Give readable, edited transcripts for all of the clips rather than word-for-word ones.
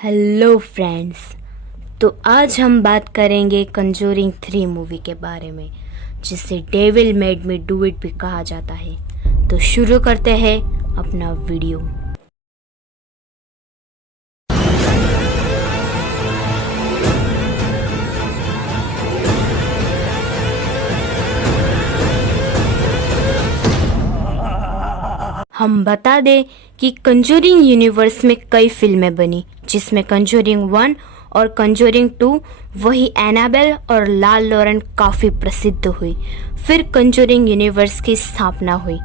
Hello friends. तो आज हम बात करेंगे कंजूरिंग 3 मूवी के बारे में, जिसे devil made me do it भी कहा जाता है। तो शुरू करते हैं अपना वीडियो। हम बता दें कि कंजूरिंग यूनिवर्स में कई फिल्में बनी, जिसमें कंजूरिंग 1 और कंजूरिंग 2 वही एनाबेल और लाल लॉरेन काफ़ी प्रसिद्ध हुई। फिर कंजूरिंग यूनिवर्स की स्थापना हुई।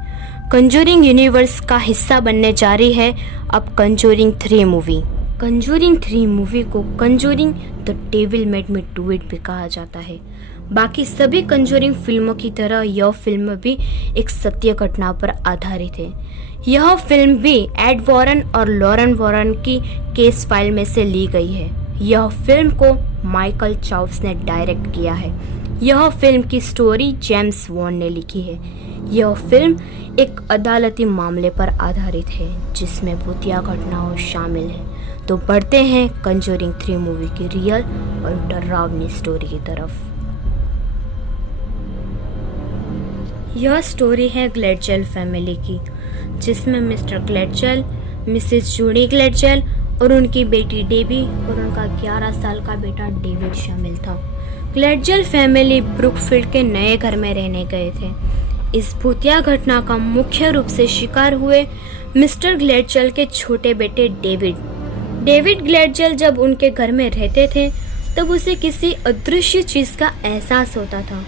कंजूरिंग यूनिवर्स का हिस्सा बनने जा रही है अब कंजूरिंग 3 मूवी। कंजूरिंग 3 मूवी को Conjuring the devil made me do it भी कहा जाता है। बाकी सभी कंजूरिंग फिल्मों की तरह यह फिल्म भी एक सत्य घटना पर आधारित है। यह फिल्म भी एड वॉरेन और लॉरेन वॉरेन की केस फाइल में से ली गई है। यह फिल्म को माइकल चाउस ने डायरेक्ट किया है। यह फिल्म की स्टोरी जेम्स वॉन ने लिखी है। यह फिल्म एक अदालती मामले पर आधारित है, जिसमें भूतिया घटनाएं शामिल है। तो बढ़ते हैं कंजूरिंग 3 मूवी की रियल और डरावनी स्टोरी की तरफ। यह स्टोरी है ग्लेडचेल फैमिली की, जिसमें मिस्टर ग्लेडचेल, मिसेस जूडी ग्लेडचेल और उनकी बेटी डेबी और उनका 11 साल का बेटा डेविड शामिल था। ग्लेडचेल फैमिली ब्रुकफील्ड के नए घर में रहने गए थे। इस भूतिया घटना का मुख्य रूप से शिकार हुए मिस्टर ग्लेडचेल के छोटे बेटे डेविड ग्लेडचेल जब उनके घर में रहते थे तब उसे किसी अदृश्य चीज का एहसास होता था।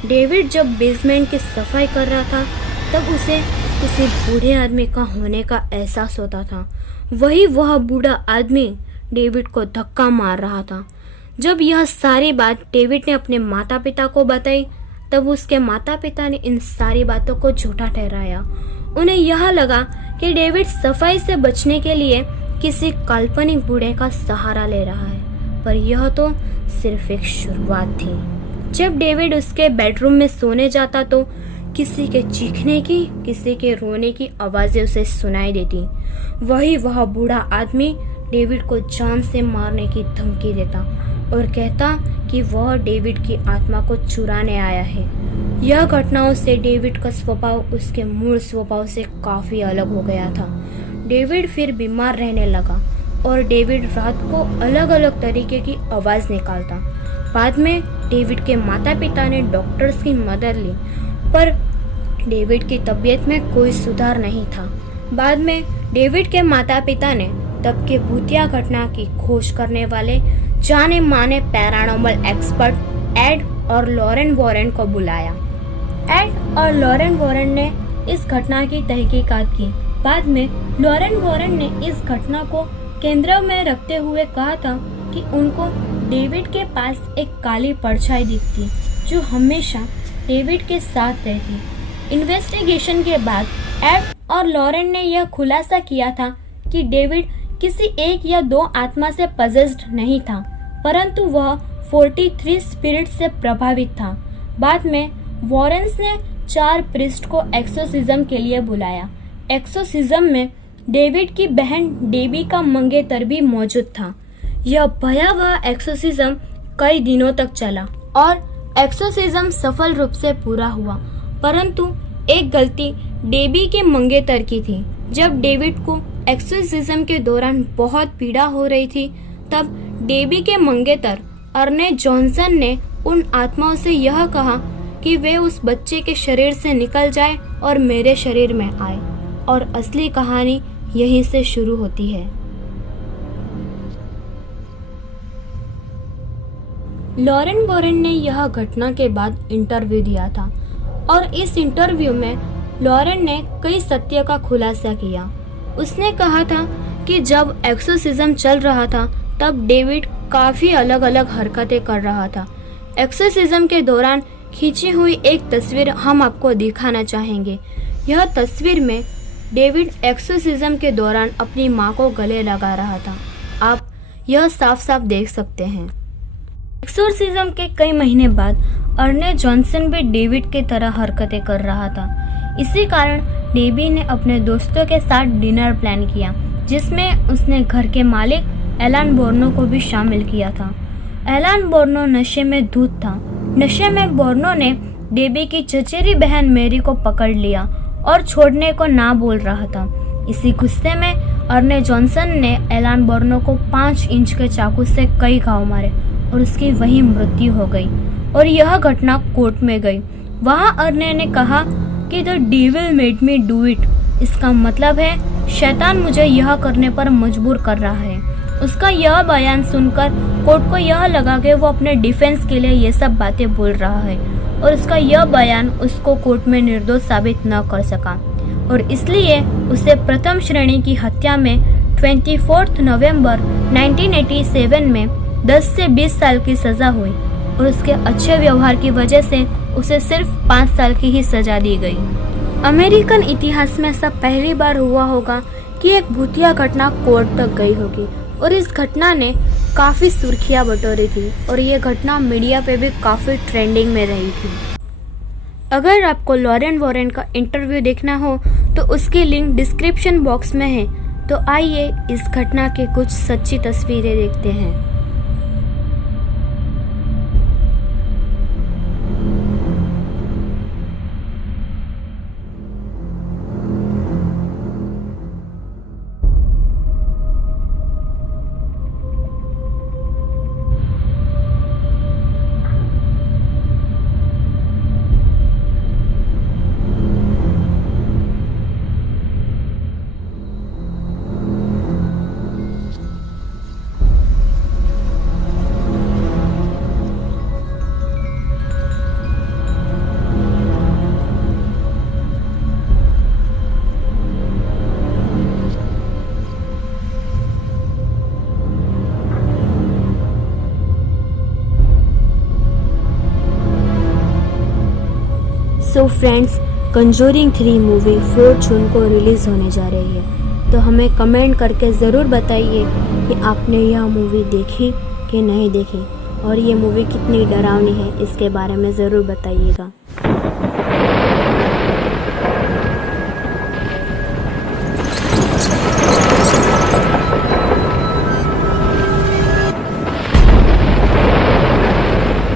डेविड जब बेसमेंट की सफाई कर रहा था तब उसे किसी बूढ़े आदमी का होने का एहसास होता था। वह बूढ़ा आदमी डेविड को धक्का मार रहा था। जब यह सारी बात डेविड ने अपने माता पिता को बताई तब उसके माता पिता ने इन सारी बातों को झूठा ठहराया। उन्हें यह लगा कि डेविड सफाई से बचने के लिए किसी काल्पनिक बूढ़े का सहारा ले रहा है, पर यह तो सिर्फ एक शुरुआत थी। जब डेविड उसके बेडरूम में सोने जाता तो किसी के चीखने की, किसी के रोने की आवाजें उसे सुनाई देती। वह बूढ़ा आदमी डेविड को जान से मारने की धमकी देता और कहता कि वह डेविड की आत्मा को चुराने आया है। यह घटनाओं से डेविड का स्वभाव उसके मूल स्वभाव से काफी अलग हो गया था। डेविड फिर बीमार रहने लगा और डेविड रात को अलग अलग तरीके की आवाज निकालता। बाद में डेविड के माता पिता ने डॉक्टर्स की मदद ली, पर डेविड की तबीयत में कोई सुधार नहीं था। बाद में डेविड के माता पिता ने तब के भूतिया घटना की खोज करने वाले जाने माने पैरानॉर्मल एक्सपर्ट एड और लॉरेन वॉरेन को बुलाया। एड और लॉरेन वॉरेन ने इस घटना की तहकीकात की। बाद में लॉरेन वॉरेन ने इस घटना को केंद्र में रखते हुए कहा था कि उनको डेविड के पास एक काली परछाई दिखती जो हमेशा डेविड के साथ रहती। इन्वेस्टिगेशन के बाद एड और लॉरेन ने यह खुलासा किया था कि डेविड किसी एक या 2 आत्मा से पजेस्ड नहीं था, परंतु वह 43 स्पिरिट से प्रभावित था। बाद में वॉरेन्स ने 4 प्रीस्ट को एक्सोर्सिज्म के लिए बुलाया। एक्सोर्सिज्म में डेविड की बहन डेबी का मंगेतर भी मौजूद था। यह भयावह एक्सोर्सिज्म कई दिनों तक चला और एक्सोर्सिज्म सफल रूप से पूरा हुआ, परंतु एक गलती डेबी के मंगेतर की थी। जब डेविड को एक्सोर्सिज्म के दौरान बहुत पीड़ा हो रही थी, तब डेबी के मंगेतर अर्ने जॉनसन ने उन आत्माओं से यह कहा कि वे उस बच्चे के शरीर से निकल जाए और मेरे शरीर में आए, और असली कहानी यहीं से शुरू होती है। लॉरेन वॉरेन ने यह घटना के बाद इंटरव्यू दिया था और इस इंटरव्यू में लॉरेन ने कई सत्य का खुलासा किया। उसने कहा था कि जब एक्सोर्सिज्म चल रहा था तब डेविड काफी अलग अलग हरकतें कर रहा था। एक्सोर्सिज्म के दौरान खींची हुई एक तस्वीर हम आपको दिखाना चाहेंगे। यह तस्वीर में डेविड एक्सोर्सिज्म के दौरान अपनी मां को गले लगा रहा था। आप यह साफ साफ देख सकते हैं। एक्सोर्सिज्म के कई महीने बाद अर्ने जॉनसन भी डेविड की तरह हरकतें कर रहा था। इसी कारण डेबी ने अपने दोस्तों के साथ डिनर प्लान किया, जिसमें उसने घर के मालिक एलान बोर्नो को भी शामिल किया था। एलान बोर्नो नशे में धुत था। नशे में बोर्नो ने डेबी की चचेरी बहन मेरी को पकड़ लिया और छोड़ने को ना बोल रहा था। इसी गुस्से में अर्ने जॉनसन ने एलान बोर्नो को 5 इंच के चाकू से कई घाव मारे और उसकी वहीं मृत्यु हो गई। और यह घटना कोर्ट में गई। वहां अर्ने ने कहा कि the devil made me do it. इसका मतलब है शैतान मुझे यह करने पर मजबूर कर रहा है। उसका यह बयान सुनकर कोर्ट को यह लगा कि वो अपने डिफेंस के लिए ये सब बातें बोल रहा है और उसका यह बयान उसको कोर्ट में निर्दोष साबित न कर सका और इसलिए उसे प्रथम श्रेणी की हत्या में 24 नवंबर 1987 में 10 से 20 साल की सजा हुई और उसके अच्छे व्यवहार की वजह से उसे सिर्फ 5 साल की ही सजा दी गई। अमेरिकन इतिहास में ऐसा पहली बार हुआ होगा कि एक भूतिया घटना कोर्ट तक गई होगी और इस घटना ने काफ़ी सुर्खियां बटोरी थी और ये घटना मीडिया पे भी काफ़ी ट्रेंडिंग में रही थी। अगर आपको लॉरेन वॉरेन का इंटरव्यू देखना हो तो उसकी लिंक डिस्क्रिप्शन बॉक्स में है। तो आइए इस घटना की कुछ सच्ची तस्वीरें देखते हैं। सो फ्रेंड्स, कंजूरिंग 3 मूवी 4 जून को रिलीज़ होने जा रही है। तो हमें कमेंट करके ज़रूर बताइए कि आपने यह मूवी देखी कि नहीं देखी और ये मूवी कितनी डरावनी है, इसके बारे में ज़रूर बताइएगा।